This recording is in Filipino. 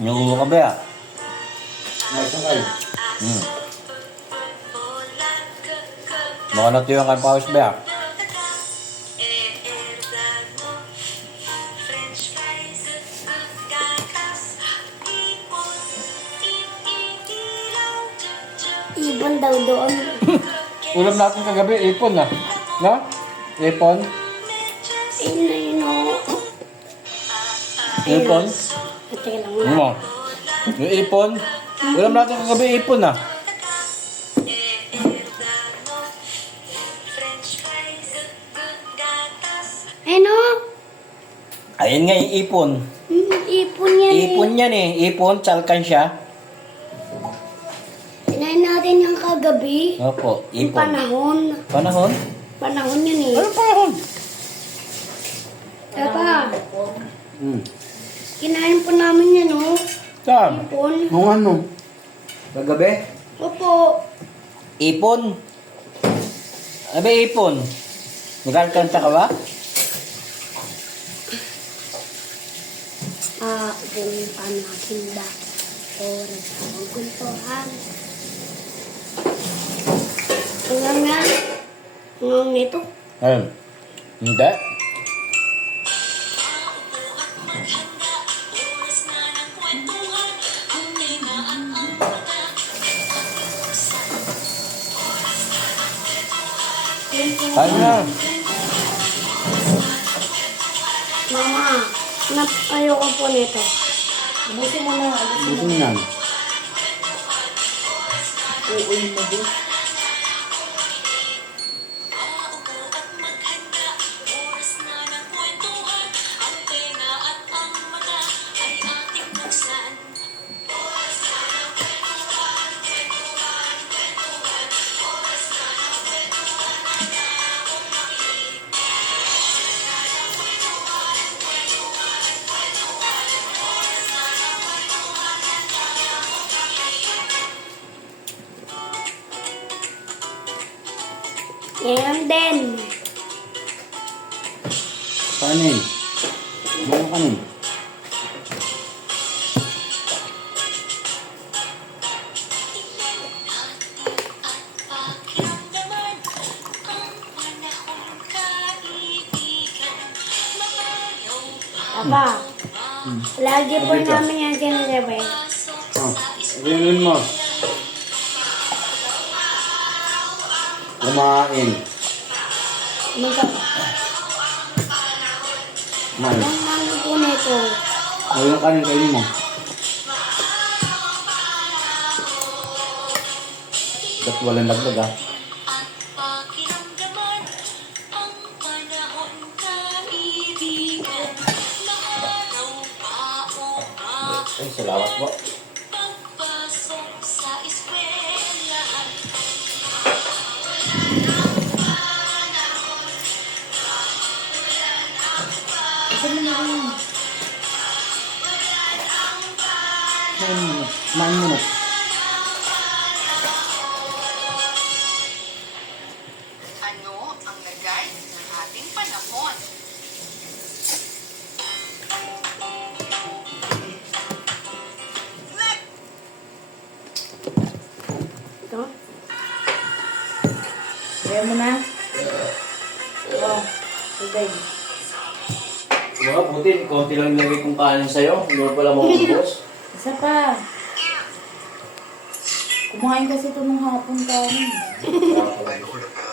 Nagulo ka ba? Nasaan kayo? Baka natuyo kay Pawis ba? Ibon daw doon. Ulam natin kagabi, ipon na. No? Ipon? Ipon? Teka lang Ano mo? Yung ipon? Ulam natin kagabi, ipon na. Ano? Ayun nga yung ipon. Ipon yan Ipon yan eh. Ipon, tsalkan siya. Tinayin natin yung kagabi. Opo, Yung ipon. panahon. Panahon? Panahon yun eh. Anong panahon? Teka, Hmm. kinain po namin yan oh. Saan? Ipon. Nung ano? Kagabi? Opo. Ipon? Ano ba ipon? Nagkakanta ka ba? Ipon yung panakin ba? Oras sa magkuntuhan. Hanggang nga. Hanggang nito. Ayun. Hindi. Ayun na. Mama, ayoko po nito. Ubusin mo na. Gusto mo yan? Uuin mo din. Ngayon din. Kanin. Ano kanin? Papa, lagi po namin yan sinasabi. Oh, rin mo. Kumain. Man. Ano po nito? Ayun kanin kainin mo. Ba't walang laglag ah? Ay, salamat po. Kumain mo na. Ano ang lagay ng ating panahon? Ito? Kaya mo na. Oh, sige. Mga buti, konti lang nilagay kong kanin sa'yo. Hindi mo pala maubos. Isa pa. Kumain kasi ito ng hapon kanin. Wala pala.